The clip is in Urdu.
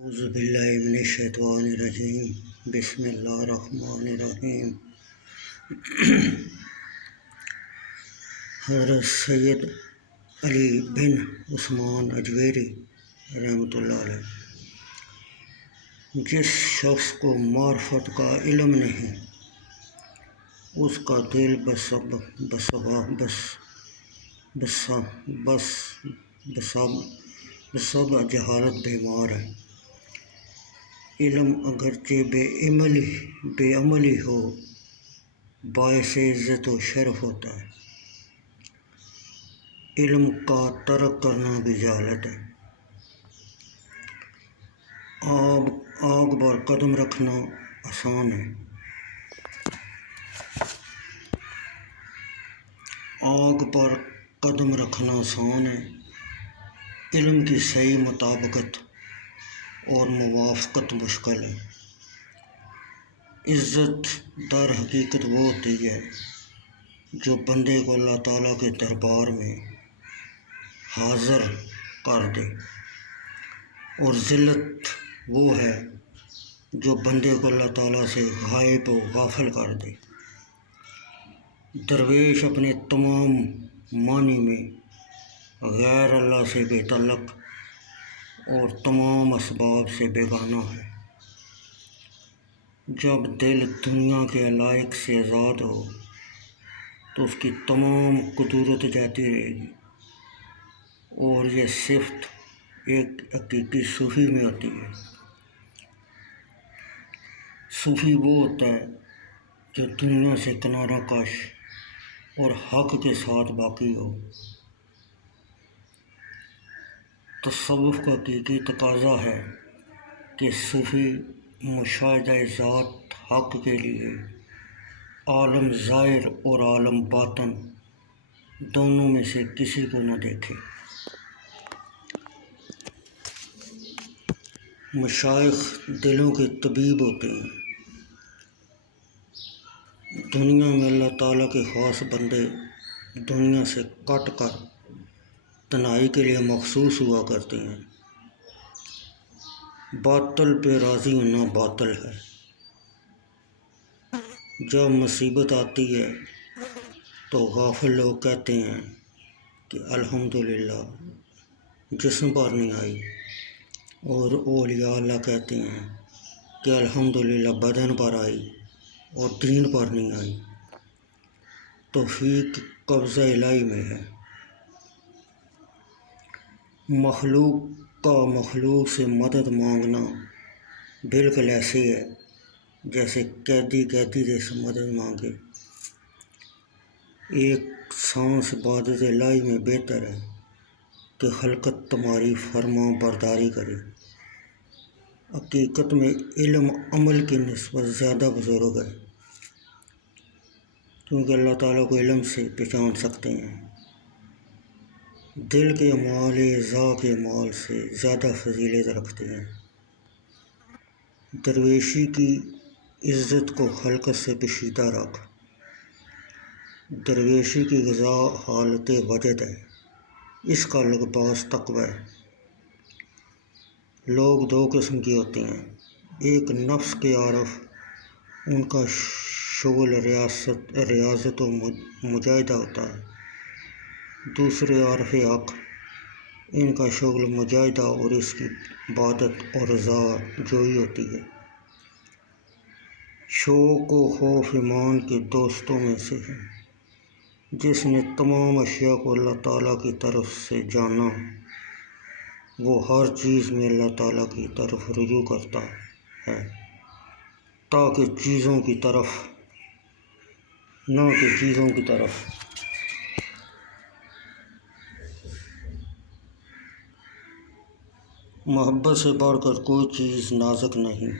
اعوذ باللہ من الشیطان الرجیم بسم اللہ الرحمن الرحیم۔ حضرت سید علی بن عثمان اجویری رحمۃ اللہ علیہ، جس شخص کو معرفت کا علم نہیں، اس کا دل بسبب جہالت بیمار ہے۔ علم اگرچہ بے عملی ہو باعث عزت و شرف ہوتا ہے، علم کا ترک کرنا بھی جہالت ہے۔ آگ پر قدم رکھنا آسان ہے، علم کی صحیح مطابقت اور موافقت مشکل ہے۔ عزت در حقیقت وہ ہوتی ہے جو بندے کو اللہ تعالیٰ کے دربار میں حاضر کر دے، اور ذلت وہ ہے جو بندے کو اللہ تعالیٰ سے غائب و غافل کر دے۔ درویش اپنے تمام معنی میں غیر اللہ سے بے تعلق اور تمام اسباب سے بیگانہ ہے۔ جب دل دنیا کے علائق سے آزاد ہو تو اس کی تمام قدرت جاتی رہے گی، اور یہ صفت ایک حقیقی صوفی میں ہوتی ہے۔ صوفی وہ ہوتا ہے جو دنیا سے کنارہ کش اور حق کے ساتھ باقی ہو۔ تصوف کا حقیقی تقاضا ہے کہ صوفی مشاہدہ ذات حق کے لیے عالم ظاہر اور عالم باطن دونوں میں سے کسی کو نہ دیکھے۔ مشائخ دلوں کے طبیب ہوتے ہیں۔ دنیا میں اللہ تعالیٰ کے خاص بندے دنیا سے کٹ کر تنہائی کے لیے مخصوص ہوا کرتے ہیں۔ باطل پہ راضی ہونا باطل ہے۔ جب مصیبت آتی ہے تو غافل لوگ کہتے ہیں کہ الحمدللہ جسم پر نہیں آئی، اور اولیاء اللہ کہتے ہیں کہ الحمدللہ بدن پر آئی اور دین پر نہیں آئی۔ توفیق قبضہ الہی میں ہے۔ مخلوق کا مخلوق سے مدد مانگنا بالکل ایسے ہے جیسے قیدی سے مدد مانگے۔ ایک سانس عبادت الہی میں بہتر ہے کہ خلقت تمہاری فرما برداری کرے۔ حقیقت میں علم عمل کی نسبت زیادہ بزرگ ہے، کیونکہ اللہ تعالیٰ کو علم سے پہچان سکتے ہیں۔ دل کے اعمال اعضاء کے اعمال سے زیادہ فضیلت رکھتے ہیں۔ درویشی کی عزت کو خلقت سے پوشیدہ رکھ۔ درویشی کی غذا حالت وجد ہے، اس کا لباس تقویٰ ہے۔ لوگ دو قسم کے ہوتے ہیں، ایک نفس کے عارف، ان کا شغل ریاضت و مجاہدہ ہوتا ہے۔ دوسرے عارف حق، ان کا شغل مجاہدہ اور اس کی عبادت اور رضا جوئی ہوتی ہے۔ شوق و خوف ایمان کے دوستوں میں سے ہیں۔ جس نے تمام اشیاء کو اللہ تعالیٰ کی طرف سے جانا، وہ ہر چیز میں اللہ تعالیٰ کی طرف رجوع کرتا ہے، تاکہ چیزوں کی طرف نہ کہ چیزوں کی طرف۔ محبت سے بڑھ کر کوئی چیز نازک نہیں۔